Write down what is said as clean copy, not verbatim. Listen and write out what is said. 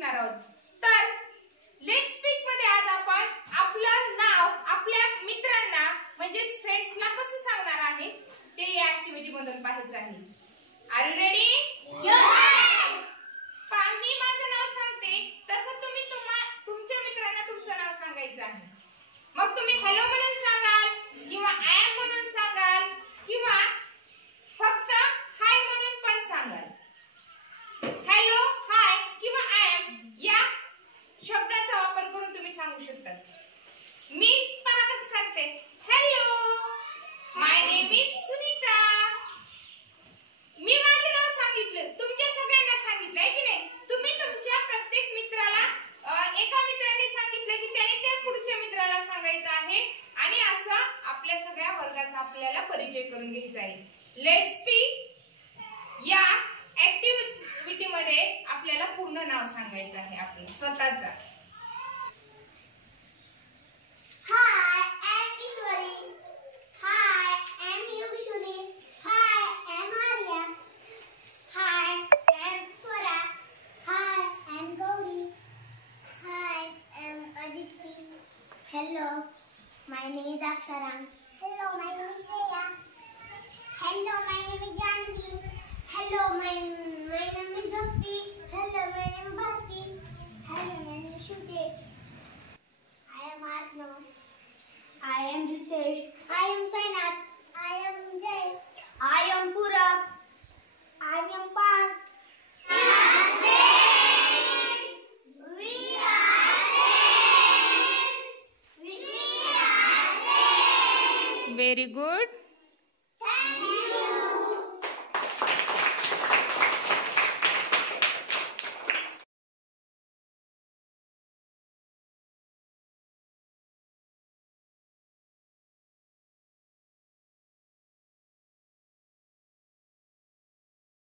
शिकणार आहोत। तर लेट्स स्पीक मध्ये आज आपण आपलं नाव आपल्या मित्रांना म्हणजेच फ्रेंड्सला कसं सांगणार आहे ते या ऍक्टिव्हिटी मधून पाहायचं आहे। R you ready? मी माझं नाव सांगते तसं तुम्ही तुमच्या मित्रांना तुमचं नाव सांगायचं आहे। मग तुम्ही हॅलो म्हणून सांगाल किंवा आय एम म्हणून सांगाल किंवा फक्त हाय म्हणून पण सांगाल। हॅलो, हाय किंवा आय एम या शब्दाचा वापर करून तुम्ही सांगू शकता। मी पहा कसं सांगते, hello my name is Sunita. मी माझं नाव सांगितलं, तुमच्या सगळ्यांना सांगितलं आहे की नाही? तुम्ही तुमच्या प्रत्येक मित्राला एका मित्राने सांगितलं की त्याने त्या पुढच्या मित्राला सांगायचं आहे आणि असं आपल्या सगळ्या वर्गाचा आपल्याला परिचय करून घ्यायचा आहे। लेट्स स्पीक या ऍक्टिव्हिटी मध्ये आपल्याला पूर्ण नाव सांगायचं आहे आपलं स्वतःचं। Hi, I'm Ishwari. Hi, I'm Yogeshwari. Hi, I'm Arya. Hi, I'm Swara. Hi, I'm Gauri. Hi, I'm Aditi. Hello, my name is Akshara. Hello, my name is Shreya. Hello, my name is Janvi. Hello, my name is Bhakti. Hello, my name is Bharti. Hello, my name is Shruti. I am Arnav. I am Jitesh. I am Sainath. I am Jay. I am Purab. I am Parth. We are friends. We are friends. We are friends. Very good.